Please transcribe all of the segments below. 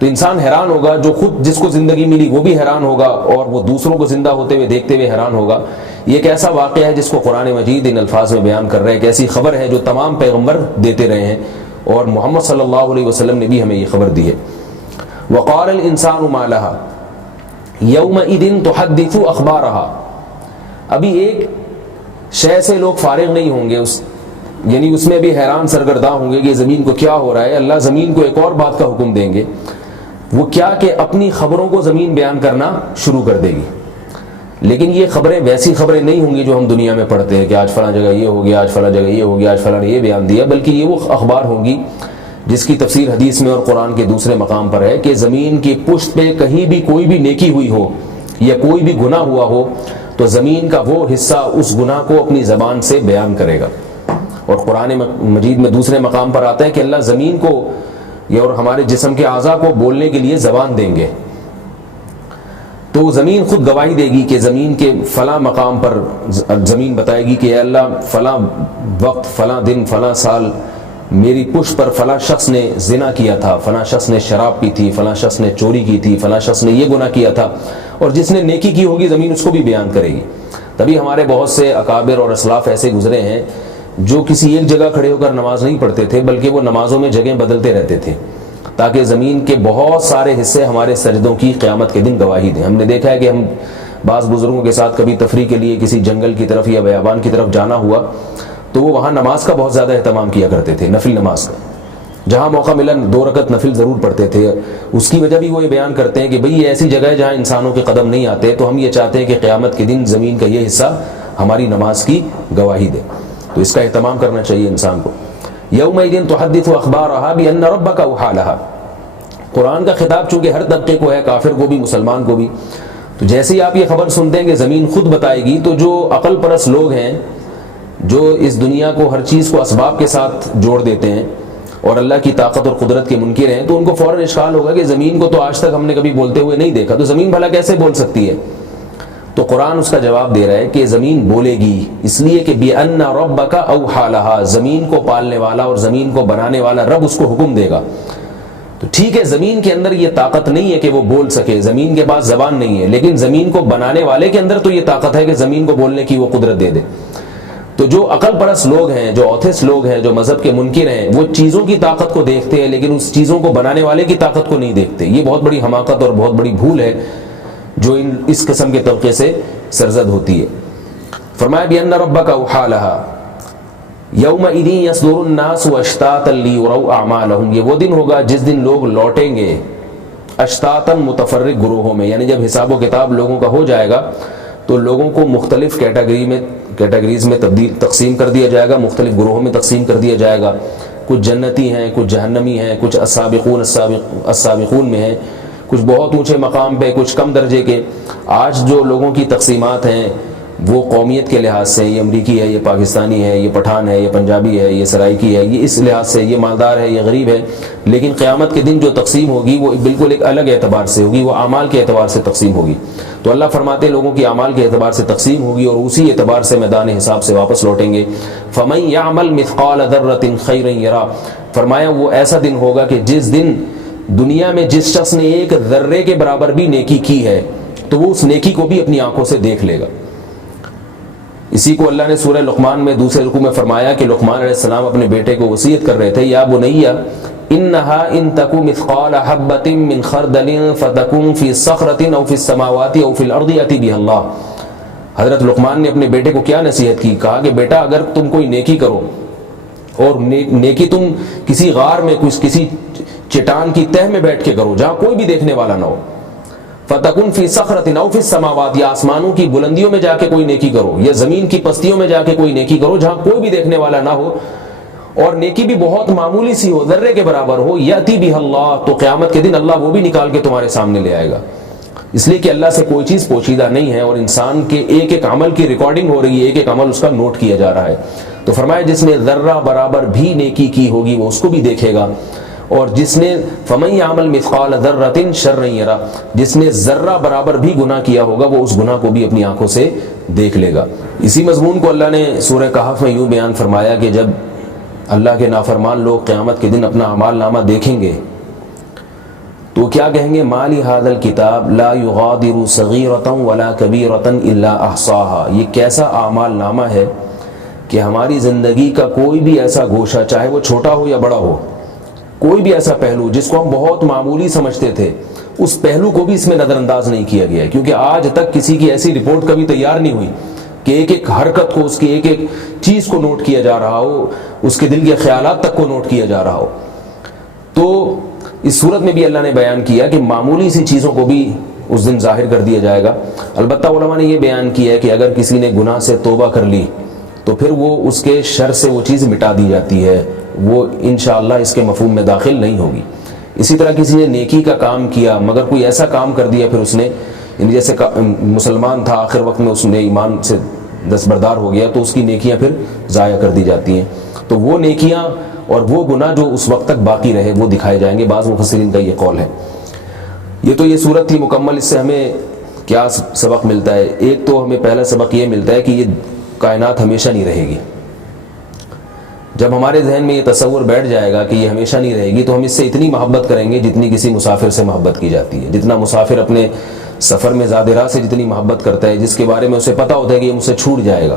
تو انسان حیران ہوگا، جو خود جس کو زندگی ملی وہ بھی حیران ہوگا، اور وہ دوسروں کو زندہ ہوتے ہوئے دیکھتے ہوئے حیران ہوگا۔ یہ ایک ایسا واقعہ ہے جس کو قرآن مجید ان الفاظ میں بیان کر رہا ہے، ایک ایسی خبر ہے جو تمام پیغمبر دیتے رہے ہیں، اور محمد صلی اللہ علیہ وسلم نے بھی ہمیں یہ خبر دی ہے۔ وقال الانسان ما لها یومئذ تحدث اخبارها۔ ابھی ایک شے سے لوگ فارغ نہیں ہوں گے، یعنی اس میں بھی حیران سرگرداں ہوں گے کہ زمین کو کیا ہو رہا ہے۔ اللہ زمین کو ایک اور بات کا حکم دیں گے، وہ کیا کہ اپنی خبروں کو زمین بیان کرنا شروع کر دے گی۔ لیکن یہ خبریں ویسی خبریں نہیں ہوں گی جو ہم دنیا میں پڑھتے ہیں کہ آج فلاں جگہ یہ ہو گیا، آج فلاں جگہ یہ ہو گیا، آج فلاں نے یہ بیان دیا، بلکہ یہ وہ اخبار ہوں گی جس کی تفسیر حدیث میں اور قرآن کے دوسرے مقام پر ہے کہ زمین کی پشت پہ کہیں بھی کوئی بھی نیکی ہوئی ہو یا کوئی بھی گناہ ہوا ہو تو زمین کا وہ حصہ اس گناہ کو اپنی زبان سے بیان کرے گا۔ اور قرآن مجید میں دوسرے مقام پر آتا ہے کہ اللہ زمین کو یا اور ہمارے جسم کے اعضاء کو بولنے کے لیے زبان دیں گے، تو زمین خود گواہی دے گی کہ زمین کے فلاں مقام پر زمین بتائے گی کہ اے اللہ فلاں وقت، فلاں دن، فلاں سال میری پشت پر فلاں شخص نے زنا کیا تھا، فلاں شخص نے شراب پی تھی، فلاں شخص نے چوری کی تھی، فلاں شخص نے یہ گناہ کیا تھا، اور جس نے نیکی کی ہوگی زمین اس کو بھی بیان کرے گی۔ تبھی ہمارے بہت سے اکابر اور اسلاف ایسے گزرے ہیں جو کسی ایک جگہ کھڑے ہو کر نماز نہیں پڑھتے تھے، بلکہ وہ نمازوں میں جگہیں بدلتے رہتے تھے تاکہ زمین کے بہت سارے حصے ہمارے سجدوں کی قیامت کے دن گواہی دیں۔ ہم نے دیکھا ہے کہ ہم بعض بزرگوں کے ساتھ کبھی تفریح کے لیے کسی جنگل کی طرف یا بیابان کی طرف جانا ہوا تو وہ وہاں نماز کا بہت زیادہ اہتمام کیا کرتے تھے، نفل نماز کا۔ جہاں موقع ملا 2 رکعت نفل ضرور پڑھتے تھے۔ اس کی وجہ بھی وہ یہ بیان کرتے ہیں کہ بھئی یہ ایسی جگہ ہے جہاں انسانوں کے قدم نہیں آتے، تو ہم یہ چاہتے ہیں کہ قیامت کے دن زمین کا یہ حصہ ہماری نماز کی گواہی دے، تو اس کا اہتمام کرنا چاہیے انسان کو۔ یومئذ تحدث اخبارها بان ربک اوحی لها۔ قرآن کا خطاب چونکہ ہر طبقے کو ہے، کافر کو بھی، مسلمان کو بھی، تو جیسے ہی آپ یہ خبر سنتے ہیں کہ زمین خود بتائے گی، تو جو عقل پرست لوگ ہیں جو اس دنیا کو ہر چیز کو اسباب کے ساتھ جوڑ دیتے ہیں اور اللہ کی طاقت اور قدرت کے منکر ہیں، تو ان کو فوراً اشکال ہوگا کہ زمین کو تو آج تک ہم نے کبھی بولتے ہوئے نہیں دیکھا، تو زمین بھلا کیسے بول سکتی ہے؟ تو قرآن اس کا جواب دے رہا ہے کہ زمین بولے گی، اس لیے کہ بِأَنَّ رَبَّكَ أَوْحَى لَهَا، زمین کو پالنے والا اور زمین کو بنانے والا رب اس کو حکم دے گا۔ تو ٹھیک ہے، زمین کے اندر یہ طاقت نہیں ہے کہ وہ بول سکے، زمین کے پاس زبان نہیں ہے، لیکن زمین کو بنانے والے کے اندر تو یہ طاقت ہے کہ زمین کو بولنے کی وہ قدرت دے دے۔ تو جو عقل پرست لوگ ہیں، جو اوتھسٹ لوگ ہیں، جو مذہب کے منکر ہیں، وہ چیزوں کی طاقت کو دیکھتے ہیں لیکن اس چیزوں کو بنانے والے کی طاقت کو نہیں دیکھتے۔ یہ بہت بڑی حماقت اور بہت بڑی بھول ہے جو اس قسم کے طبقے سے سرزد ہوتی ہے۔ فرمایا بِأَنَّ رَبَّكَ أَوْحَى لَهَا يَوْمَئِذٍ يَصْدُرُ النَّاسُ أَشْتَاتًا لِيُرَوْا أَعْمَالَهُمْ۔ یہ وہ دن ہوگا جس دن لوگ لوٹیں گے اشتاتاً، متفرق گروہوں میں، یعنی جب حساب و کتاب لوگوں کا ہو جائے گا تو لوگوں کو مختلف کیٹیگریز میں تقسیم کر دیا جائے گا، مختلف گروہوں میں تقسیم کر دیا جائے گا۔ کچھ جنتی ہیں، کچھ جہنمی ہیں، کچھ السابقون میں ہیں، کچھ بہت اونچے مقام پہ، کچھ کم درجے کے۔ آج جو لوگوں کی تقسیمات ہیں وہ قومیت کے لحاظ سے، یہ امریکی ہے، یہ پاکستانی ہے، یہ پٹھان ہے، یہ پنجابی ہے، یہ سرائکی ہے، یہ اس لحاظ سے، یہ مالدار ہے، یہ غریب ہے۔ لیکن قیامت کے دن جو تقسیم ہوگی وہ بالکل ایک الگ اعتبار سے ہوگی، وہ اعمال کے اعتبار سے تقسیم ہوگی۔ تو اللہ فرماتے ہیں لوگوں کی اعمال کے اعتبار سے تقسیم ہوگی اور اسی اعتبار سے میدان حساب سے واپس لوٹیں گے۔ فَمَن يَعْمَلْ مِثْقَالَ ذَرَّةٍ خَيْرًا يَرَهُ۔ فرمایا وہ ایسا دن ہوگا کہ جس دن دنیا میں جس شخص نے ایک ذرے کے برابر بھی نیکی کی ہے تو وہ اس نیکی کو بھی اپنی آنکھوں سے دیکھ لے گا۔ اسی کو اللہ نے سورہ لقمان میں دوسرے رکوع میں فرمایا کہ لقمان علیہ السلام اپنے بیٹے کو وصیت کر رہے تھے، یا بنی انہا ان تک مثقال حبۃ من خردل فتکن فی صخرۃ او فی السماوات او فی الارض یأتی بها اللہ۔ حضرت لقمان نے اپنے بیٹے کو کیا نصیحت کی؟ کہا کہ بیٹا اگر تم کوئی نیکی کرو اور نیکی تم کسی غار میں، کسی چٹان کی تہ میں بیٹھ کے کرو جہاں کوئی بھی دیکھنے والا نہ ہو، فتکن فی صخرۃ او فی السماوات، یا آسمانوں کی بلندیوں میں جا کے کوئی نیکی کرو یا زمین کی پستیوں میں جا کے کوئی نیکی کرو جہاں کوئی بھی دیکھنے والا نہ ہو، اور نیکی بھی بہت معمولی سی ہو، ذرے کے برابر ہو، یأتی بها اللہ، تو قیامت کے دن اللہ وہ بھی نکال کے تمہارے سامنے لے آئے گا۔ اس لیے کہ اللہ سے کوئی چیز پوشیدہ نہیں ہے اور انسان کے ایک ایک عمل کی ریکارڈنگ ہو رہی ہے، ایک ایک عمل اس کا نوٹ کیا جا رہا ہے۔ تو فرمایا جس نے ذرہ برابر بھی نیکی کی ہوگی وہ اس کو بھی دیکھے گا، اور جس نے فَمَن يَعْمَلْ مِثْقَالَ ذَرَّةٍ شَرًّا يَرَهُ، جس نے ذرہ برابر بھی گناہ کیا ہوگا وہ اس گناہ کو بھی اپنی آنکھوں سے دیکھ لے گا۔ اسی مضمون کو اللہ نے سورہ کہف میں یوں بیان فرمایا کہ جب اللہ کے نافرمان لوگ قیامت کے دن اپنا اعمال نامہ دیکھیں گے تو کیا کہیں گے؟ مالی ھذا الکتاب لا یغادر صغیرۃ ولا کبیرۃ الا احصاها. یہ کیسا اعمال نامہ ہے کہ ہماری زندگی کا کوئی بھی ایسا گوشہ، چاہے وہ چھوٹا ہو یا بڑا ہو، کوئی بھی ایسا پہلو جس کو ہم بہت معمولی سمجھتے تھے، اس پہلو کو بھی اس میں نظر انداز نہیں کیا گیا ہے. کیونکہ آج تک کسی کی ایسی رپورٹ کبھی تیار نہیں ہوئی کہ ایک ایک حرکت کو، اس کی ایک ایک چیز کو نوٹ کیا جا رہا ہو، اس کے دل کے خیالات تک کو نوٹ کیا جا رہا ہو. تو اس صورت میں بھی اللہ نے بیان کیا کہ معمولی سی چیزوں کو بھی اس دن ظاہر کر دیا جائے گا. البتہ علماء نے یہ بیان کیا ہے کہ اگر کسی نے گناہ سے توبہ کر لی تو پھر وہ اس کے شر سے وہ چیز مٹا دی جاتی ہے، وہ انشاءاللہ اس کے مفہوم میں داخل نہیں ہوگی. اسی طرح کسی نے نیکی کا کام کیا مگر کوئی ایسا کام کر دیا پھر اس نے، جیسے مسلمان تھا آخر وقت میں اس نے ایمان سے دستبردار ہو گیا تو اس کی نیکیاں پھر ضائع کر دی جاتی ہیں. تو وہ نیکیاں اور وہ گناہ جو اس وقت تک باقی رہے وہ دکھائے جائیں گے. بعض مفسرین کا یہ قول ہے. یہ تو یہ صورت تھی مکمل. اس سے ہمیں کیا سبق ملتا ہے؟ ایک تو ہمیں پہلا سبق یہ ملتا ہے کہ یہ کائنات ہمیشہ نہیں رہے گی. جب ہمارے ذہن میں یہ تصور بیٹھ جائے گا کہ یہ ہمیشہ نہیں رہے گی تو ہم اس سے اتنی محبت کریں گے جتنی کسی مسافر سے محبت کی جاتی ہے. جتنا مسافر اپنے سفر میں زاد راہ سے جتنی محبت کرتا ہے، جس کے بارے میں اسے پتہ ہوتا ہے کہ یہ مجھ سے چھوٹ جائے گا.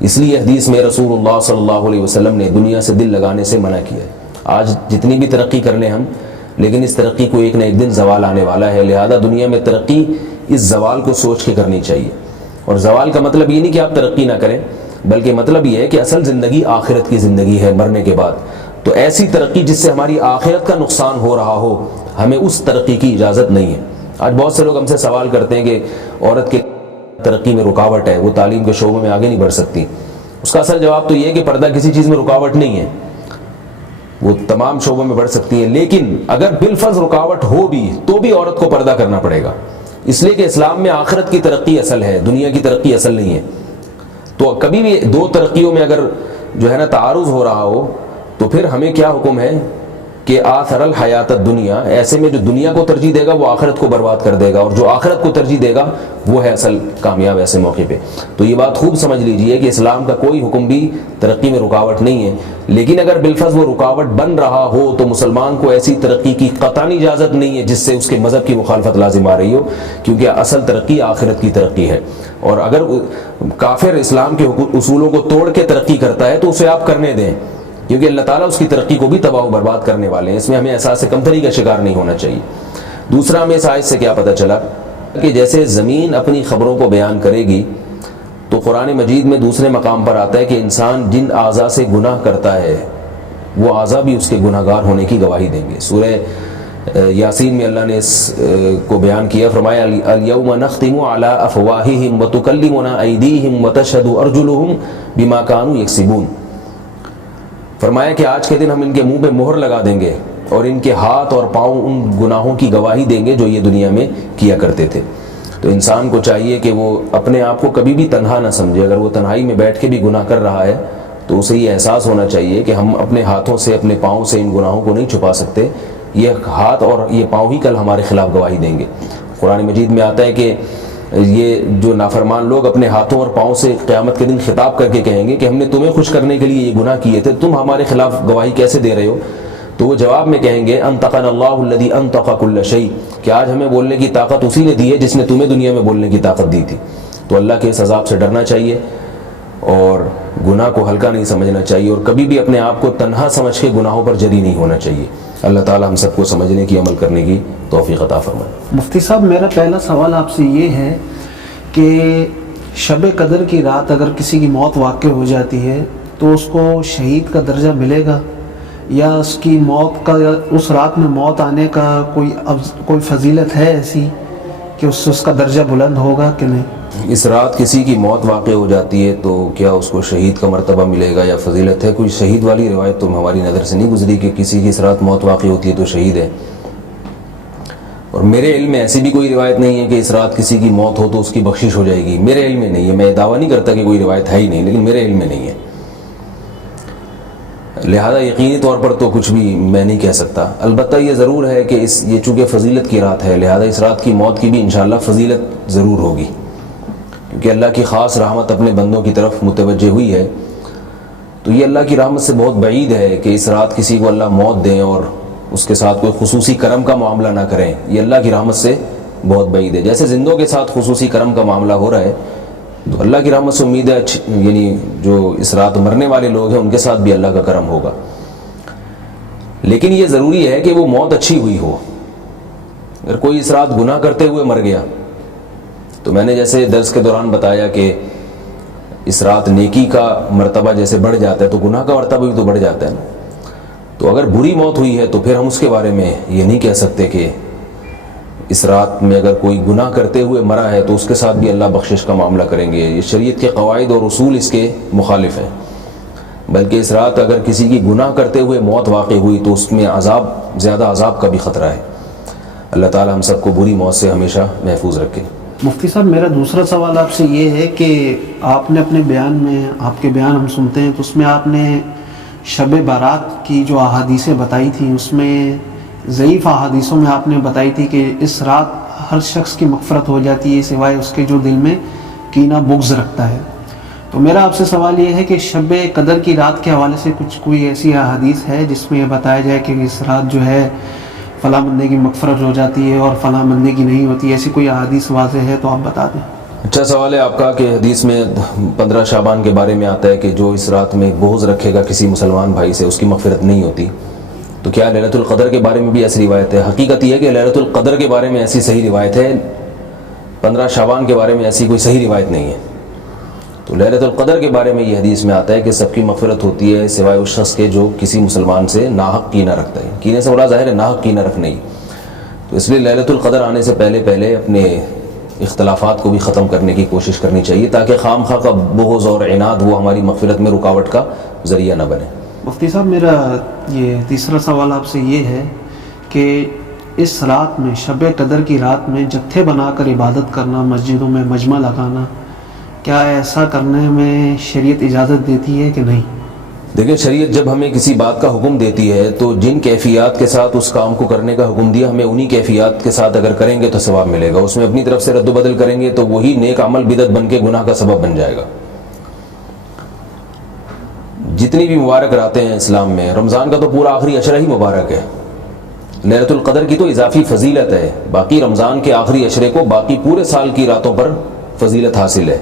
اس لیے حدیث میں رسول اللہ صلی اللہ علیہ وسلم نے دنیا سے دل لگانے سے منع کیا ہے. آج جتنی بھی ترقی کر لیں ہم، لیکن اس ترقی کو ایک نہ ایک دن زوال آنے والا ہے. لہذا دنیا میں ترقی اس زوال کو سوچ کے کرنی چاہیے. اور زوال کا مطلب یہ نہیں کہ آپ ترقی نہ کریں، بلکہ مطلب یہ ہے کہ اصل زندگی آخرت کی زندگی ہے مرنے کے بعد. تو ایسی ترقی جس سے ہماری آخرت کا نقصان ہو رہا ہو، ہمیں اس ترقی کی اجازت نہیں ہے. آج بہت سے لوگ ہم سے سوال کرتے ہیں کہ عورت کے ترقی میں رکاوٹ ہے، وہ تعلیم کے شعبوں میں آگے نہیں بڑھ سکتی. اس کا اصل جواب تو یہ ہے کہ پردہ کسی چیز میں رکاوٹ نہیں ہے، وہ تمام شعبوں میں بڑھ سکتی ہے. لیکن اگر بالفرض رکاوٹ ہو بھی تو بھی عورت کو پردہ کرنا پڑے گا، اس لیے کہ اسلام میں آخرت کی ترقی اصل ہے، دنیا کی ترقی اصل نہیں ہے. تو کبھی بھی دو ترقیوں میں اگر جو ہے نا تعارض ہو رہا ہو تو پھر ہمیں کیا حکم ہے کہ آثر الحیات الدنیا، ایسے میں جو دنیا کو ترجیح دے گا وہ آخرت کو برباد کر دے گا، اور جو آخرت کو ترجیح دے گا وہ ہے اصل کامیاب ایسے موقع پہ. تو یہ بات خوب سمجھ لیجئے کہ اسلام کا کوئی حکم بھی ترقی میں رکاوٹ نہیں ہے. لیکن اگر بالفرض وہ رکاوٹ بن رہا ہو تو مسلمان کو ایسی ترقی کی قطعی اجازت نہیں ہے جس سے اس کے مذہب کی مخالفت لازم آ رہی ہو، کیونکہ اصل ترقی آخرت کی ترقی ہے. اور اگر کافر اسلام کے اصولوں کو توڑ کے ترقی کرتا ہے تو اسے آپ کرنے دیں، کیونکہ اللہ تعالیٰ اس کی ترقی کو بھی تباہ و برباد کرنے والے ہیں. اس میں ہمیں احساس کمتری کا شکار نہیں ہونا چاہیے. دوسرا ہمیں اس آیت سے کیا پتہ چلا کہ جیسے زمین اپنی خبروں کو بیان کرے گی تو قرآن مجید میں دوسرے مقام پر آتا ہے کہ انسان جن اعضاء سے گناہ کرتا ہے وہ اعضاء بھی اس کے گناہ گار ہونے کی گواہی دیں گے. سورہ یاسین میں اللہ نے اس کو بیان کیا، فرمایا الیوم نختم علی افواہہم وتکلمنا ایدیہم وتشہد ارجلہم بما کانوا یکسبون. فرمایا کہ آج کے دن ہم ان کے منہ پہ مہر لگا دیں گے اور ان کے ہاتھ اور پاؤں ان گناہوں کی گواہی دیں گے جو یہ دنیا میں کیا کرتے تھے. تو انسان کو چاہیے کہ وہ اپنے آپ کو کبھی بھی تنہا نہ سمجھے. اگر وہ تنہائی میں بیٹھ کے بھی گناہ کر رہا ہے تو اسے یہ احساس ہونا چاہیے کہ ہم اپنے ہاتھوں سے اپنے پاؤں سے ان گناہوں کو نہیں چھپا سکتے. یہ ہاتھ اور یہ پاؤں ہی کل ہمارے خلاف گواہی دیں گے. قرآن مجید میں آتا ہے کہ یہ جو نافرمان لوگ اپنے ہاتھوں اور پاؤں سے قیامت کے دن خطاب کر کے کہیں گے کہ ہم نے تمہیں خوش کرنے کے لیے یہ گناہ کیے تھے، تم ہمارے خلاف گواہی کیسے دے رہے ہو؟ تو وہ جواب میں کہیں گے انطقنا اللہ الذی انطق کل شیء، کہ آج ہمیں بولنے کی طاقت اسی نے دی ہے جس نے تمہیں دنیا میں بولنے کی طاقت دی تھی. تو اللہ کے اس عذاب سے ڈرنا چاہیے اور گناہ کو ہلکا نہیں سمجھنا چاہیے، اور کبھی بھی اپنے آپ کو تنہا سمجھ کے گناہوں پر جری نہیں ہونا چاہیے. اللہ تعالی ہم سب کو سمجھنے کی، عمل کرنے کی توفیق عطا فرمائے. مفتی صاحب، میرا پہلا سوال آپ سے یہ ہے کہ شب قدر کی رات اگر کسی کی موت واقع ہو جاتی ہے تو اس کو شہید کا درجہ ملے گا، یا اس کی موت کا، اس رات میں موت آنے کا کوئی فضیلت ہے ایسی کہ اس سے اس کا درجہ بلند ہوگا کہ نہیں؟ اس رات کسی کی موت واقع ہو جاتی ہے تو کیا اس کو شہید کا مرتبہ ملے گا یا فضیلت ہے؟ کوئی شہید والی روایت تو ہماری نظر سے نہیں گزری کہ کسی کی اس رات موت واقع ہوتی ہے تو شہید ہے. اور میرے علم میں ایسی بھی کوئی روایت نہیں ہے کہ اس رات کسی کی موت ہو تو اس کی بخشش ہو جائے گی. میرے علم میں نہیں ہے. میں دعویٰ نہیں کرتا کہ کوئی روایت ہے ہی نہیں، لیکن میرے علم میں نہیں ہے. لہذا یقینی طور پر تو کچھ بھی میں نہیں کہہ سکتا. البتہ یہ ضرور ہے کہ یہ چونکہ فضیلت کی رات ہے، لہذا اس رات کی موت کی بھی انشاءاللہ فضیلت ضرور ہوگی، کیونکہ اللہ کی خاص رحمت اپنے بندوں کی طرف متوجہ ہوئی ہے. تو یہ اللہ کی رحمت سے بہت بعید ہے کہ اس رات کسی کو اللہ موت دیں اور اس کے ساتھ کوئی خصوصی کرم کا معاملہ نہ کریں، یہ اللہ کی رحمت سے بہت بعید ہے۔ جیسے زندوں کے ساتھ خصوصی کرم کا معاملہ ہو رہا ہے تو اللہ کی رحمت سے امید ہے یعنی جو اس رات مرنے والے لوگ ہیں ان کے ساتھ بھی اللہ کا کرم ہوگا، لیکن یہ ضروری ہے کہ وہ موت اچھی ہوئی ہو۔ اگر کوئی اس رات گناہ کرتے ہوئے مر گیا تو میں نے جیسے درس کے دوران بتایا کہ اس رات نیکی کا مرتبہ جیسے بڑھ جاتا ہے تو گناہ کا مرتبہ بھی تو بڑھ جاتا ہے نا۔ تو اگر بری موت ہوئی ہے تو پھر ہم اس کے بارے میں یہ نہیں کہہ سکتے کہ اس رات میں اگر کوئی گناہ کرتے ہوئے مرا ہے تو اس کے ساتھ بھی اللہ بخشش کا معاملہ کریں گے۔ یہ شریعت کے قواعد اور اصول اس کے مخالف ہیں، بلکہ اس رات اگر کسی کی گناہ کرتے ہوئے موت واقع ہوئی تو اس میں زیادہ عذاب کا بھی خطرہ ہے۔ اللہ تعالی ہم سب کو بری موت سے ہمیشہ محفوظ رکھے۔ مفتی صاحب، میرا دوسرا سوال آپ سے یہ ہے کہ آپ نے اپنے بیان میں، آپ کے بیان ہم سنتے ہیں تو اس میں آپ نے شب بارات کی جو احادیثیں بتائی تھیں اس میں ضعیف احادیثوں میں آپ نے بتائی تھی کہ اس رات ہر شخص کی مغفرت ہو جاتی ہے سوائے اس کے جو دل میں کینہ بغض رکھتا ہے۔ تو میرا آپ سے سوال یہ ہے کہ شب قدر کی رات کے حوالے سے کوئی ایسی احادیث ہے جس میں یہ بتایا جائے کہ اس رات جو ہے فلاں بندے کی مغفرت ہو جاتی ہے اور فلاں بندے کی نہیں ہوتی، ایسی کوئی احادیث واضح ہے تو آپ بتا دیں۔ اچھا سوال ہے آپ کا کہ حدیث میں 15 شعبان کے بارے میں آتا ہے کہ جو اس رات میں بغض رکھے گا کسی مسلمان بھائی سے اس کی مغفرت نہیں ہوتی، تو کیا لیلۃ القدر کے بارے میں بھی ایسی روایت ہے؟ حقیقت یہ ہے کہ لیلۃ القدر کے بارے میں ایسی صحیح روایت ہے، 15 شعبان کے بارے میں ایسی کوئی صحیح روایت نہیں ہے۔ تو لیلۃ القدر کے بارے میں یہ حدیث میں آتا ہے کہ سب کی مغفرت ہوتی ہے سوائے اس شخص کے جو کسی مسلمان سے ناحق کینہ رکھتا ہے۔ کینے سے بڑا ظاہر ہے ناحق کینہ رکھنا ہی، تو اس لیے لیلۃ القدر آنے سے پہلے اپنے اختلافات کو بھی ختم کرنے کی کوشش کرنی چاہیے تاکہ خام خواہ کا بغض اور عناد وہ ہماری مغفرت میں رکاوٹ کا ذریعہ نہ بنے۔ مفتی صاحب، میرا یہ تیسرا سوال آپ سے یہ ہے کہ اس رات میں، شب قدر کی رات میں جتھے بنا کر عبادت کرنا، مسجدوں میں مجمع لگانا، کیا ایسا کرنے میں شریعت اجازت دیتی ہے کہ نہیں؟ دیکھیں، شریعت جب ہمیں کسی بات کا حکم دیتی ہے تو جن کیفیات کے ساتھ اس کام کو کرنے کا حکم دیا ہمیں انہی کیفیات کے ساتھ اگر کریں گے تو ثواب ملے گا۔ اس میں اپنی طرف سے رد و بدل کریں گے تو وہی نیک عمل بدعت بن کے گناہ کا سبب بن جائے گا۔ جتنی بھی مبارک راتیں ہیں اسلام میں، رمضان کا تو پورا آخری عشرہ ہی مبارک ہے، لیلۃ القدر کی تو اضافی فضیلت ہے، باقی رمضان کے آخری عشرے کو باقی پورے سال کی راتوں پر فضیلت حاصل ہے۔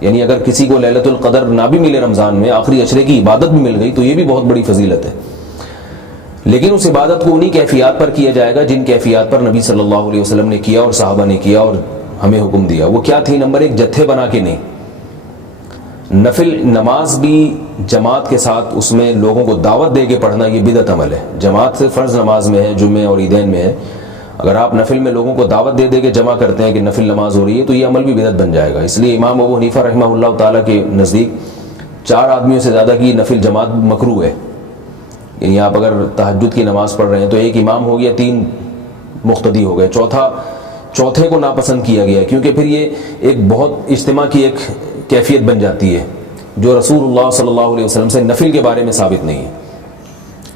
یعنی اگر کسی کو لیلۃ القدر نہ بھی ملے رمضان میں، آخری عشرے کی عبادت بھی مل گئی تو یہ بھی بہت بڑی فضیلت ہے، لیکن اس عبادت کو انہی کیفیات پر کیا جائے گا جن کیفیات پر نبی صلی اللہ علیہ وسلم نے کیا اور صحابہ نے کیا اور ہمیں حکم دیا۔ وہ کیا تھی؟ نمبر 1، جتھے بنا کے نہیں، نفل نماز بھی جماعت کے ساتھ اس میں لوگوں کو دعوت دے کے پڑھنا یہ بدعت عمل ہے۔ جماعت سے فرض نماز میں ہے، جمعے اور عیدین میں ہے، اگر آپ نفل میں لوگوں کو دعوت دے کے جمع کرتے ہیں کہ نفل نماز ہو رہی ہے تو یہ عمل بھی بدعت بن جائے گا۔ اس لیے امام ابو حنیفہ رحمہ اللہ تعالیٰ کے نزدیک 4 آدمیوں سے زیادہ کی نفل جماعت مکروہ ہے۔ یعنی آپ اگر تہجد کی نماز پڑھ رہے ہیں تو ایک امام ہو گیا، 3 مقتدی ہو گئے، چوتھے کو ناپسند کیا گیا، کیونکہ پھر یہ ایک بہت اجتماع کی ایک کیفیت بن جاتی ہے جو رسول اللہ صلی اللہ علیہ وسلم سے نفل کے بارے میں ثابت نہیں ہے۔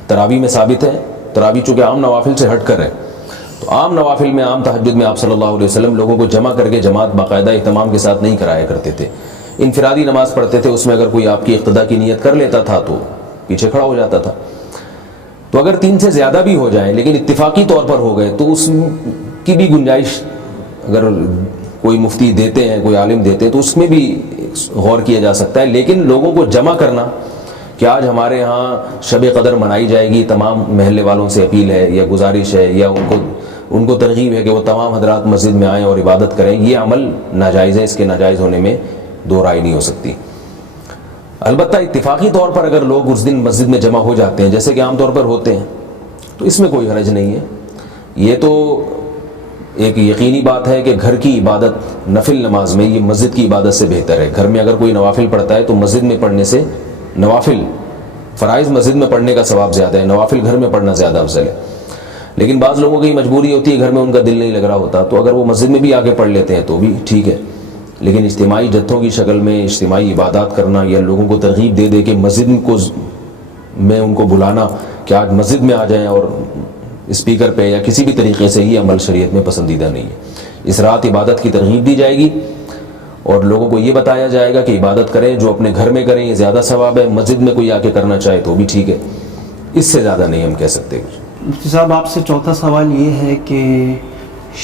تراویح میں ثابت ہے، تراویح چونکہ عام نوافل سے ہٹ کر ہے، تو عام نوافل میں، عام تہجد میں آپ صلی اللہ علیہ وسلم لوگوں کو جمع کر کے جماعت باقاعدہ اہتمام کے ساتھ نہیں کرایا کرتے تھے۔ انفرادی نماز پڑھتے تھے، اس میں اگر کوئی آپ کی اقتدا کی نیت کر لیتا تھا تو پیچھے کھڑا ہو جاتا تھا۔ تو اگر 3 سے زیادہ بھی ہو جائیں لیکن اتفاقی طور پر ہو گئے تو اس کی بھی گنجائش اگر کوئی مفتی دیتے ہیں، کوئی عالم دیتے ہیں تو اس میں بھی غور کیا جا سکتا ہے، لیکن لوگوں کو جمع کرنا کہ آج ہمارے ہاں شب قدر منائی جائے گی، تمام محلے والوں سے اپیل ہے یا گزارش ہے یا ان کو ترغیب ہے کہ وہ تمام حضرات مسجد میں آئیں اور عبادت کریں، یہ عمل ناجائز ہے، اس کے ناجائز ہونے میں دو رائے نہیں ہو سکتی۔ البتہ اتفاقی طور پر اگر لوگ اس دن مسجد میں جمع ہو جاتے ہیں جیسے کہ عام طور پر ہوتے ہیں تو اس میں کوئی حرج نہیں ہے۔ یہ تو ایک یقینی بات ہے کہ گھر کی عبادت نفل نماز میں یہ مسجد کی عبادت سے بہتر ہے۔ گھر میں اگر کوئی نوافل پڑھتا ہے تو مسجد میں پڑھنے سے، نوافل فرائض مسجد میں پڑھنے کا ثواب زیادہ ہے، نوافل گھر میں پڑھنا زیادہ افضل ہے۔ لیکن بعض لوگوں کی مجبوری ہوتی ہے، گھر میں ان کا دل نہیں لگ رہا ہوتا، تو اگر وہ مسجد میں بھی آ کے پڑھ لیتے ہیں تو بھی ٹھیک ہے۔ لیکن اجتماعی جتھوں کی شکل میں اجتماعی عبادات کرنا یا لوگوں کو ترغیب دے کے مسجد میں ان کو بلانا کہ آج مسجد میں آ جائیں اور اسپیکر پہ یا کسی بھی طریقے سے، یہ عمل شریعت میں پسندیدہ نہیں ہے۔ اس رات عبادت کی ترغیب دی جائے گی اور لوگوں کو یہ بتایا جائے گا کہ عبادت کریں، جو اپنے گھر میں کریں یہ زیادہ ثواب ہے، مسجد میں کوئی آ کے کرنا چاہے تو بھی ٹھیک ہے، اس سے زیادہ نہیں ہم کہہ سکتے کچھ۔ مفتی صاحب آپ سے چوتھا سوال یہ ہے کہ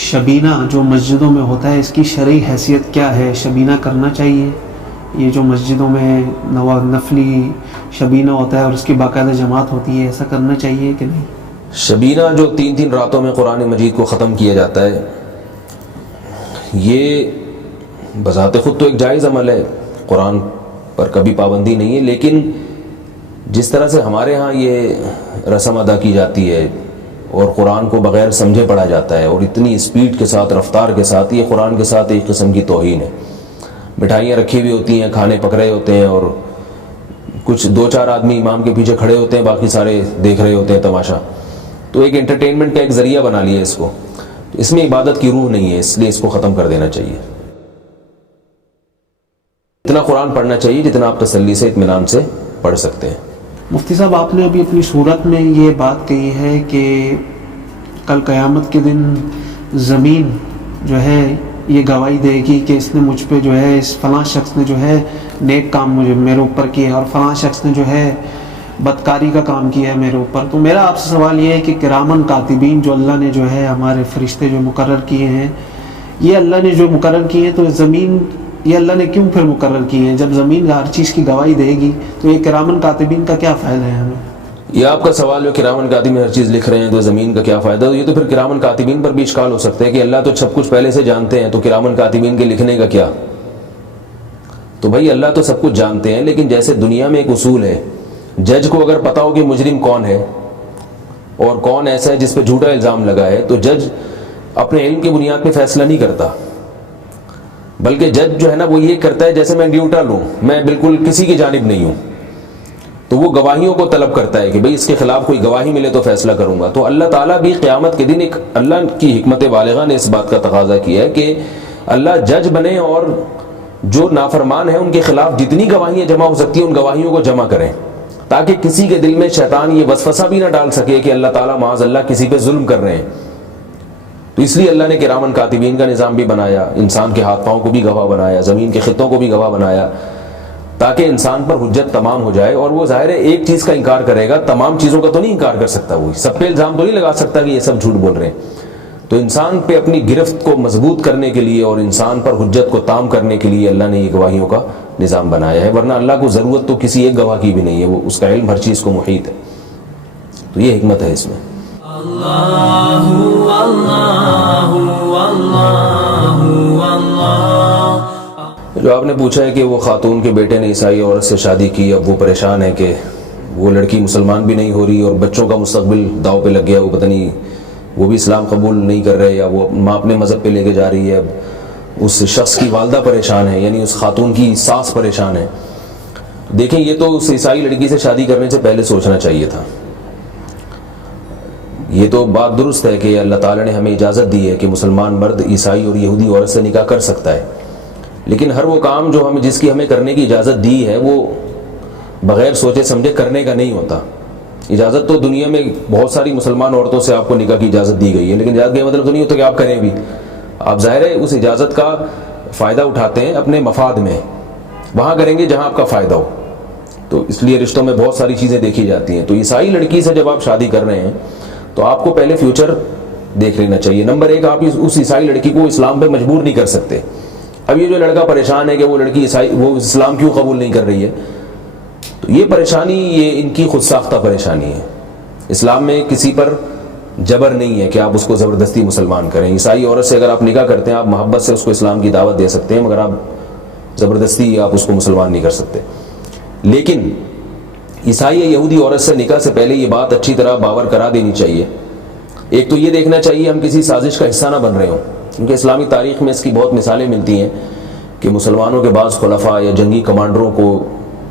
شبینہ جو مسجدوں میں ہوتا ہے اس کی شرعی حیثیت کیا ہے؟ شبینہ کرنا چاہیے؟ یہ جو مسجدوں میں نفلی شبینہ ہوتا ہے اور اس کی باقاعدہ جماعت ہوتی ہے، ایسا کرنا چاہیے کہ نہیں؟ شبینہ جو 3 راتوں میں قرآن مجید کو ختم کیا جاتا ہے، یہ بذات خود تو ایک جائز عمل ہے، قرآن پر کبھی پابندی نہیں ہے، لیکن جس طرح سے ہمارے ہاں یہ رسم ادا کی جاتی ہے اور قرآن کو بغیر سمجھے پڑھا جاتا ہے اور اتنی اسپیڈ کے ساتھ، رفتار کے ساتھ، یہ قرآن کے ساتھ ایک قسم کی توہین ہے۔ مٹھائیاں رکھی ہوئی ہوتی ہیں، کھانے پک رہے ہوتے ہیں اور کچھ 2-4 آدمی امام کے پیچھے کھڑے ہوتے ہیں، باقی سارے دیکھ رہے ہوتے ہیں تماشا۔ تو ایک انٹرٹینمنٹ کا ایک ذریعہ بنا لیا اس کو، اس میں عبادت کی روح نہیں ہے، اس لیے اس کو ختم کر دینا چاہیے۔ اتنا قرآن پڑھنا چاہیے جتنا آپ تسلی سے، اطمینان سے پڑھ سکتے ہیں۔ مفتی صاحب آپ نے ابھی اپنی صورت میں یہ بات کہی ہے کہ کل قیامت کے دن زمین جو ہے یہ گواہی دے گی کہ اس نے مجھ پہ جو ہے، اس فلاں شخص نے جو ہے نیک کام مجھے میرے اوپر کیا ہے اور فلاں شخص نے جو ہے بدکاری کا کام کیا ہے میرے اوپر۔ تو میرا آپ سے سوال یہ ہے کہ کرامن کاتبین جو اللہ نے جو ہے ہمارے فرشتے جو مقرر کیے ہیں، یہ اللہ نے جو مقرر کیے ہیں، تو زمین یہ اللہ نے کیوں پھر مقرر کیے ہیں؟ جب زمین ہر چیز کی گواہی دے گی تو یہ کرامن کاتبین کا کیا فائدہ ہے ہمیں؟ یہ آپ کا سوال جو کرامن کاتبین ہر چیز لکھ رہے ہیں تو زمین کا کیا فائدہ؟ یہ تو پھر کرامن کاتبین پر بھی اشکال ہو سکتا ہے کہ اللہ تو سب کچھ پہلے سے جانتے ہیں، تو کرامن کاتبین کے لکھنے کا کیا؟ تو بھائی اللہ تو سب کچھ جانتے ہیں، لیکن جیسے دنیا میں ایک اصول ہے، جج کو اگر پتا ہو کہ مجرم کون ہے اور کون ایسا ہے جس پہ جھوٹا الزام لگا ہے، تو جج اپنے علم کی بنیاد پہ فیصلہ نہیں کرتا، بلکہ جج جو ہے نا وہ یہ کرتا ہے جیسے میں نیوٹرل ہوں، میں بالکل کسی کی جانب نہیں ہوں، تو وہ گواہیوں کو طلب کرتا ہے کہ بھئی اس کے خلاف کوئی گواہی ملے تو فیصلہ کروں گا۔ تو اللہ تعالیٰ بھی قیامت کے دن، ایک اللہ کی حکمت بالغہ نے اس بات کا تقاضا کیا ہے کہ اللہ جج بنے اور جو نافرمان ہیں ان کے خلاف جتنی گواہیاں جمع ہو سکتی ہیں ان گواہیوں کو جمع کریں، تاکہ کسی کے دل میں شیطان یہ وسوسہ بھی نہ ڈال سکے کہ اللہ تعالیٰ معاذ اللہ کسی پہ ظلم کر رہے ہیں۔ تو اس لیے اللہ نے کرامن کاتبین کا نظام بھی بنایا، انسان کے ہاتھ پاؤں کو بھی گواہ بنایا، زمین کے خطوں کو بھی گواہ بنایا، تاکہ انسان پر حجت تمام ہو جائے۔ اور وہ ظاہر ہے ایک چیز کا انکار کرے گا، تمام چیزوں کا تو نہیں انکار کر سکتا، وہ سب پہ الزام تو نہیں لگا سکتا کہ یہ سب جھوٹ بول رہے ہیں۔ تو انسان پہ اپنی گرفت کو مضبوط کرنے کے لیے اور انسان پر حجت کو تام کرنے کے لیے اللہ نے یہ گواہیوں کا نظام بنایا ہے، ورنہ اللہ کو ضرورت تو کسی ایک گواہ کی بھی نہیں ہے، وہ اس کا علم ہر چیز کو محیط ہے۔ تو یہ حکمت ہے اس میں۔ جو آپ نے پوچھا ہے کہ وہ خاتون کے بیٹے نے عیسائی عورت سے شادی کی، اب وہ پریشان ہے کہ وہ لڑکی مسلمان بھی نہیں ہو رہی اور بچوں کا مستقبل داؤ پہ لگ گیا، وہ پتہ نہیں وہ بھی اسلام قبول نہیں کر رہے یا وہ ماں اپنے مذہب پہ لے کے جا رہی ہے۔ اب اس شخص کی والدہ پریشان ہے، یعنی اس خاتون کی ساس پریشان ہے۔ دیکھیں یہ تو اس عیسائی لڑکی سے شادی کرنے سے پہلے سوچنا چاہیے تھا۔ یہ تو بات درست ہے کہ اللہ تعالیٰ نے ہمیں اجازت دی ہے کہ مسلمان مرد عیسائی اور یہودی عورت سے نکاح کر سکتا ہے، لیکن ہر وہ کام جو جس کی ہمیں کرنے کی اجازت دی ہے وہ بغیر سوچے سمجھے کرنے کا نہیں ہوتا۔ اجازت تو دنیا میں بہت ساری مسلمان عورتوں سے آپ کو نکاح کی اجازت دی گئی ہے، لیکن اجازت کا مطلب تو نہیں ہوتا کہ آپ کریں بھی۔ آپ ظاہر ہے اس اجازت کا فائدہ اٹھاتے ہیں اپنے مفاد میں، وہاں کریں گے جہاں آپ کا فائدہ ہو۔ تو اس لیے رشتوں میں بہت ساری چیزیں دیکھی جاتی ہیں۔ تو عیسائی لڑکی سے جب آپ شادی کر رہے ہیں تو آپ کو پہلے فیوچر دیکھ لینا چاہیے۔ نمبر ایک، آپ اس عیسائی لڑکی کو اسلام پہ مجبور نہیں کر سکتے۔ اب یہ جو لڑکا پریشان ہے کہ وہ لڑکی وہ اسلام کیوں قبول نہیں کر رہی ہے، تو یہ پریشانی یہ ان کی خود ساختہ پریشانی ہے۔ اسلام میں کسی پر جبر نہیں ہے کہ آپ اس کو زبردستی مسلمان کریں۔ عیسائی عورت سے اگر آپ نکاح کرتے ہیں، آپ محبت سے اس کو اسلام کی دعوت دے سکتے ہیں، مگر آپ زبردستی آپ اس کو مسلمان نہیں کر سکتے۔ لیکن عیسائی یا یہودی عورت سے نکاح سے پہلے یہ بات اچھی طرح باور کرا دینی چاہیے۔ ایک تو یہ دیکھنا چاہیے ہم کسی سازش کا حصہ نہ بن رہے ہوں، کیونکہ اسلامی تاریخ میں اس کی بہت مثالیں ملتی ہیں کہ مسلمانوں کے بعض خلفاء یا جنگی کمانڈروں کو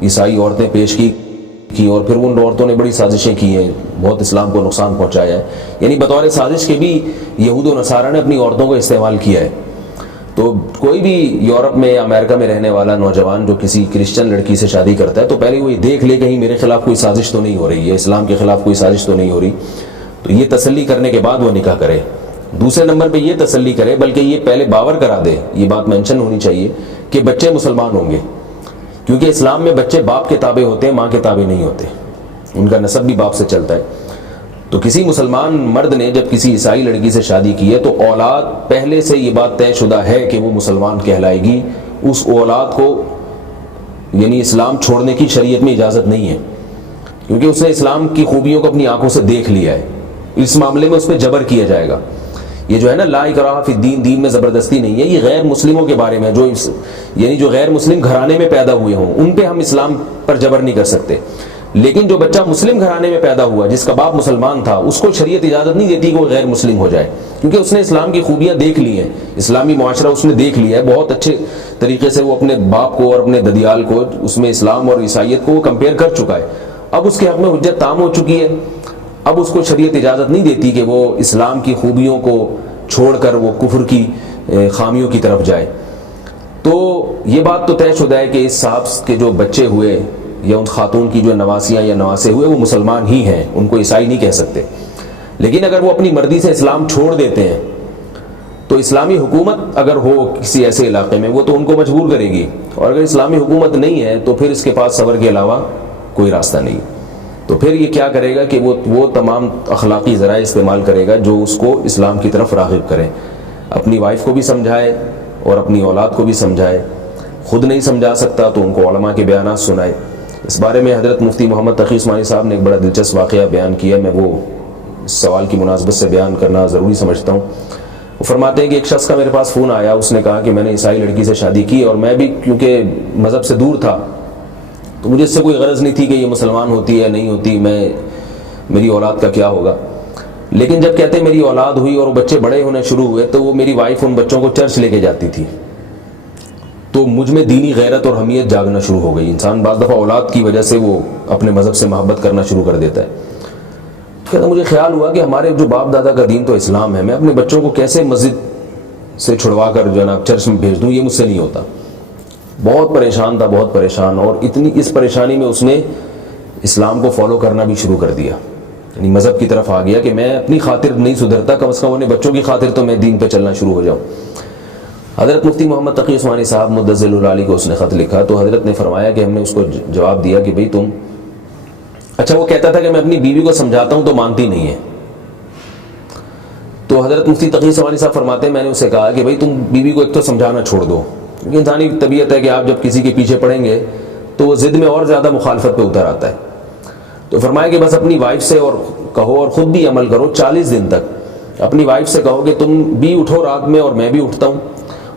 عیسائی عورتیں پیش کی اور پھر ان عورتوں نے بڑی سازشیں کی ہیں، بہت اسلام کو نقصان پہنچایا ہے۔ یعنی بطور سازش کے بھی یہود و نصارہ نے اپنی عورتوں کو استعمال کیا ہے۔ تو کوئی بھی یورپ میں یا امریکہ میں رہنے والا نوجوان جو کسی کرسچن لڑکی سے شادی کرتا ہے تو پہلے وہ دیکھ لے کہیں میرے خلاف کوئی سازش تو نہیں ہو رہی ہے، اسلام کے خلاف کوئی سازش تو نہیں ہو رہی، تو یہ تسلی کرنے کے بعد وہ نکاح کرے۔ دوسرے نمبر پہ یہ تسلی کرے، بلکہ یہ پہلے باور کرا دے، یہ بات مینشن ہونی چاہیے کہ بچے مسلمان ہوں گے، کیونکہ اسلام میں بچے باپ کے تابع ہوتے ہیں، ماں کے تابع نہیں ہوتے، ان کا نسب بھی باپ سے چلتا ہے۔ تو کسی مسلمان مرد نے جب کسی عیسائی لڑکی سے شادی کی ہے تو اولاد پہلے سے یہ بات طے شدہ ہے کہ وہ مسلمان کہلائے گی. اس اولاد کو یعنی اسلام چھوڑنے کی شریعت میں اجازت نہیں ہے، کیونکہ اس نے اسلام کی خوبیوں کو اپنی آنکھوں سے دیکھ لیا ہے. اس معاملے میں اس پہ جبر کیا جائے گا. یہ جو ہے نا لا اکراہ فی الدین، دین میں زبردستی نہیں ہے، یہ غیر مسلموں کے بارے میں یعنی جو غیر مسلم گھرانے میں پیدا ہوئے ہوں ان پہ ہم اسلام پر جبر نہیں کر سکتے. لیکن جو بچہ مسلم گھرانے میں پیدا ہوا جس کا باپ مسلمان تھا، اس کو شریعت اجازت نہیں دیتی کہ وہ غیر مسلم ہو جائے، کیونکہ اس نے اسلام کی خوبیاں دیکھ لی ہیں، اسلامی معاشرہ اس نے دیکھ لیا ہے بہت اچھے طریقے سے. وہ اپنے باپ کو اور اپنے ددیال کو اس میں اسلام اور عیسائیت کو وہ کمپیئر کر چکا ہے. اب اس کے حق میں حجت تام ہو چکی ہے. اب اس کو شریعت اجازت نہیں دیتی کہ وہ اسلام کی خوبیوں کو چھوڑ کر وہ کفر کی خامیوں کی طرف جائے. تو یہ بات تو طے شدہ ہے کہ اس صاحب کے جو بچے ہوئے یا ان خاتون کی جو نواسیاں یا نواسے ہوئے وہ مسلمان ہی ہیں، ان کو عیسائی نہیں کہہ سکتے. لیکن اگر وہ اپنی مرضی سے اسلام چھوڑ دیتے ہیں تو اسلامی حکومت اگر ہو کسی ایسے علاقے میں وہ تو ان کو مجبور کرے گی، اور اگر اسلامی حکومت نہیں ہے تو پھر اس کے پاس صبر کے علاوہ کوئی راستہ نہیں. تو پھر یہ کیا کرے گا کہ وہ تمام اخلاقی ذرائع استعمال کرے گا جو اس کو اسلام کی طرف راغب کریں. اپنی وائف کو بھی سمجھائے اور اپنی اولاد کو بھی سمجھائے. خود نہیں سمجھا سکتا تو ان کو علماء کے بیانات سنائے. اس بارے میں حضرت مفتی محمد تقی عثمانی صاحب نے ایک بڑا دلچسپ واقعہ بیان کیا، میں وہ اس سوال کی مناسبت سے بیان کرنا ضروری سمجھتا ہوں. وہ فرماتے ہیں کہ ایک شخص کا میرے پاس فون آیا، اس نے کہا کہ میں نے عیسائی لڑکی سے شادی کی اور میں بھی کیونکہ مذہب سے دور تھا تو مجھے اس سے کوئی غرض نہیں تھی کہ یہ مسلمان ہوتی ہے نہیں ہوتی، میری اولاد کا کیا ہوگا. لیکن جب کہتے ہیں میری اولاد ہوئی اور وہ بچے بڑے ہونے شروع ہوئے تو وہ میری وائف ان بچوں کو چرچ لے کے جاتی تھی، تو مجھ میں دینی غیرت اور حمیت جاگنا شروع ہو گئی. انسان بعض دفعہ اولاد کی وجہ سے وہ اپنے مذہب سے محبت کرنا شروع کر دیتا ہے. کہتا مجھے خیال ہوا کہ ہمارے جو باپ دادا کا دین تو اسلام ہے، میں اپنے بچوں کو کیسے مسجد سے چھڑوا کر جو ہے نا چرچ میں بھیج دوں، یہ مجھ سے نہیں ہوتا. بہت پریشان تھا، بہت پریشان، اور اتنی اس پریشانی میں اس نے اسلام کو فالو کرنا بھی شروع کر دیا. یعنی مذہب کی طرف آ گیا کہ میں اپنی خاطر نہیں سدھرتا، کم از کم اپنے بچوں کی خاطر تو میں دین پہ چلنا شروع ہو جاؤں. حضرت مفتی محمد تقی عثمانی صاحب مدظل العالی کو اس نے خط لکھا تو حضرت نے فرمایا کہ ہم نے اس کو جواب دیا کہ بھئی تم اچھا، وہ کہتا تھا کہ میں اپنی بیوی کو سمجھاتا ہوں تو مانتی نہیں ہے. تو حضرت مفتی تقی عثمانی صاحب فرماتے ہیں میں نے اسے کہا کہ بھئی تم بیوی کو ایک تو سمجھانا چھوڑ دو، کیونکہ انسانی طبیعت ہے کہ آپ جب کسی کے پیچھے پڑیں گے تو وہ ضد میں اور زیادہ مخالفت پہ اتر آتا ہے. تو فرمایا کہ بس اپنی وائف سے اور کہو اور خود بھی عمل کرو 40 دن تک. اپنی وائف سے کہو کہ تم بھی اٹھو رات میں اور میں بھی اٹھتا ہوں،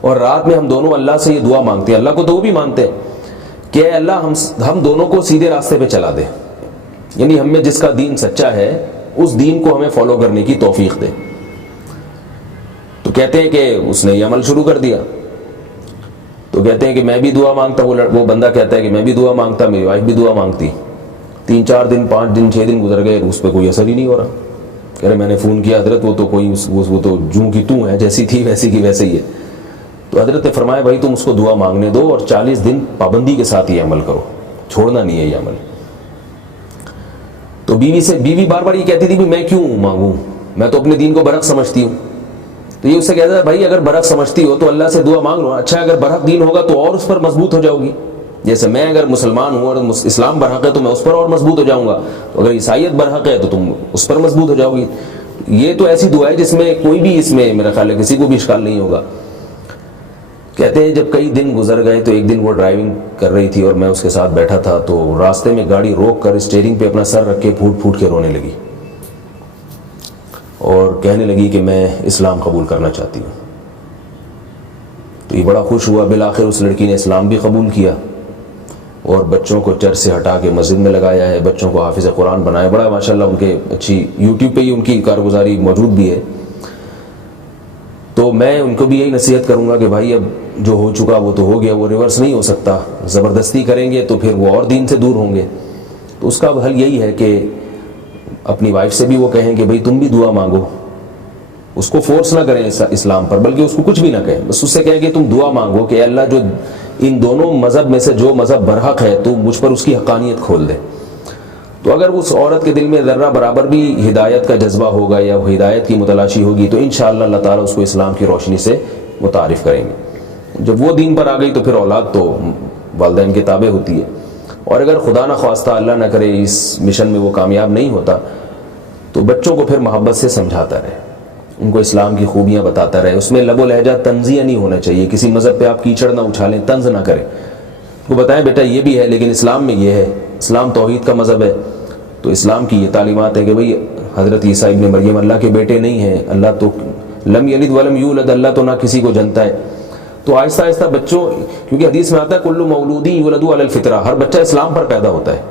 اور رات میں ہم دونوں اللہ سے یہ دعا مانگتے ہیں، اللہ کو تو وہ بھی مانتے ہیں کہ اے اللہ ہم دونوں کو سیدھے راستے پہ چلا دے، یعنی ہم میں جس کا دین سچا ہے اس دین کو ہمیں فالو کرنے کی توفیق دے. تو کہتے ہیں کہ اس نے یہ عمل شروع کر دیا. تو کہتے ہیں کہ میں بھی دعا مانگتا، وہ بندہ کہتا ہے کہ میں بھی دعا مانگتا، میری وائف بھی دعا مانگتی. 3-4 دن 5 دن 6 دن گزر گئے، اس پہ کوئی اثر ہی نہیں ہو رہا. کہہ رہے میں نے فون کیا حضرت وہ تو جوں کی توں ہے، جیسی تھی ویسی کی ویسے ہی ہے. تو حضرت نے فرمایا بھائی تم اس کو دعا مانگنے دو اور 40 دن پابندی کے ساتھ یہ عمل کرو، چھوڑنا نہیں ہے یہ عمل. تو بیوی بار بار یہ کہتی تھی میں کیوں مانگوں، میں تو اپنے دین کو برحق سمجھتی ہوں. تو یہ اس سے کہتا ہے بھائی اگر برحق سمجھتی ہو تو اللہ سے دعا مانگ لو. اچھا اگر برحق دین ہوگا تو اور اس پر مضبوط ہو جاؤ گی. جیسے میں اگر مسلمان ہوں اور اسلام برحق ہے تو میں اس پر اور مضبوط ہو جاؤں گا، تو اگر عیسائیت برحق ہے تو تم اس پر مضبوط ہو جاؤ گی. یہ تو ایسی دعا ہے جس میں کوئی بھی اس میں میرا خیال ہے کسی کو بھی اشکال نہیں ہوگا. کہتے ہیں جب کئی دن گزر گئے تو ایک دن وہ ڈرائیونگ کر رہی تھی اور میں اس کے ساتھ بیٹھا تھا، تو راستے میں گاڑی روک کر اسٹیئرنگ پہ اپنا سر رکھ کے پھوٹ پھوٹ کے رونے لگی اور کہنے لگی کہ میں اسلام قبول کرنا چاہتی ہوں. تو یہ بڑا خوش ہوا، بالآخر اس لڑکی نے اسلام بھی قبول کیا اور بچوں کو چرچ سے ہٹا کے مسجد میں لگایا ہے، بچوں کو حافظ قرآن بنایا. بڑا ماشاءاللہ ان کے اچھی یوٹیوب پہ ہی ان کی کارگزاری موجود بھی ہے. تو میں ان کو بھی یہی نصیحت کروں گا کہ بھائی اب جو ہو چکا وہ تو ہو گیا، وہ ریورس نہیں ہو سکتا. زبردستی کریں گے تو پھر وہ اور دین سے دور ہوں گے. تو اس کا حل یہی ہے کہ اپنی وائف سے بھی وہ کہیں کہ بھائی تم بھی دعا مانگو. اس کو فورس نہ کریں اسلام پر، بلکہ اس کو کچھ بھی نہ کہیں، بس اس سے کہیں کہ تم دعا مانگو کہ اللہ جو ان دونوں مذہب میں سے جو مذہب برحق ہے تو مجھ پر اس کی حقانیت کھول دے. تو اگر اس عورت کے دل میں ذرہ برابر بھی ہدایت کا جذبہ ہوگا یا وہ ہدایت کی متلاشی ہوگی تو انشاءاللہ اللہ تعالیٰ اس کو اسلام کی روشنی سے متعارف کریں گے. جب وہ دین پر آ گئی تو پھر اولاد تو والدین کے تابع ہوتی ہے. اور اگر خدا نہ خواستہ اللہ نہ کرے اس مشن میں وہ کامیاب نہیں ہوتا تو بچوں کو پھر محبت سے سمجھاتا رہے، ان کو اسلام کی خوبیاں بتاتا رہے. اس میں لب و لہجہ طنزیہ نہیں ہونا چاہیے، کسی مذہب پہ آپ کیچڑ نہ اچھالیں، طنز نہ کریں. کو بتائیں بیٹا یہ بھی ہے لیکن اسلام میں یہ ہے، اسلام توحید کا مذہب ہے، تو اسلام کی یہ تعلیمات ہے کہ بھئی حضرت عیسیٰ ابن مریم اللہ کے بیٹے نہیں ہیں، اللہ تو لم یلد ولم یولد، اللہ تو نہ کسی کو جنتا ہے. تو آہستہ آہستہ بچوں، کیونکہ حدیث میں آتا ہے کل مولود یولد علی الفطرہ، ہر بچہ اسلام پر پیدا ہوتا ہے.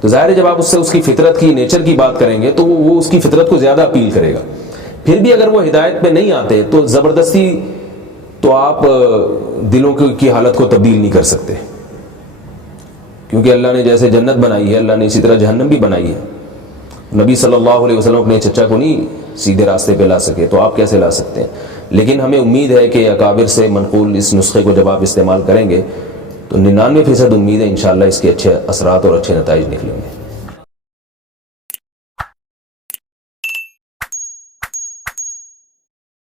تو ظاہر ہے جب آپ اس سے اس کی فطرت کی، نیچر کی بات کریں گے تو وہ اس کی فطرت کو زیادہ اپیل کرے گا. پھر بھی اگر وہ ہدایت پہ نہیں آتے تو زبردستی تو آپ دلوں کی حالت کو تبدیل نہیں کر سکتے، کیونکہ اللہ نے جیسے جنت بنائی ہے اللہ نے اسی طرح جہنم بھی بنائی ہے. نبی صلی اللہ علیہ وسلم اپنے چچا کو نہیں سیدھے راستے پہ لا سکے، تو آپ کیسے لا سکتے ہیں؟ لیکن ہمیں امید ہے کہ اکابر سے منقول اس نسخے کو جب آپ استعمال کریں گے تو 99% امید ہے انشاءاللہ اس کے اچھے اثرات اور اچھے نتائج نکلیں گے.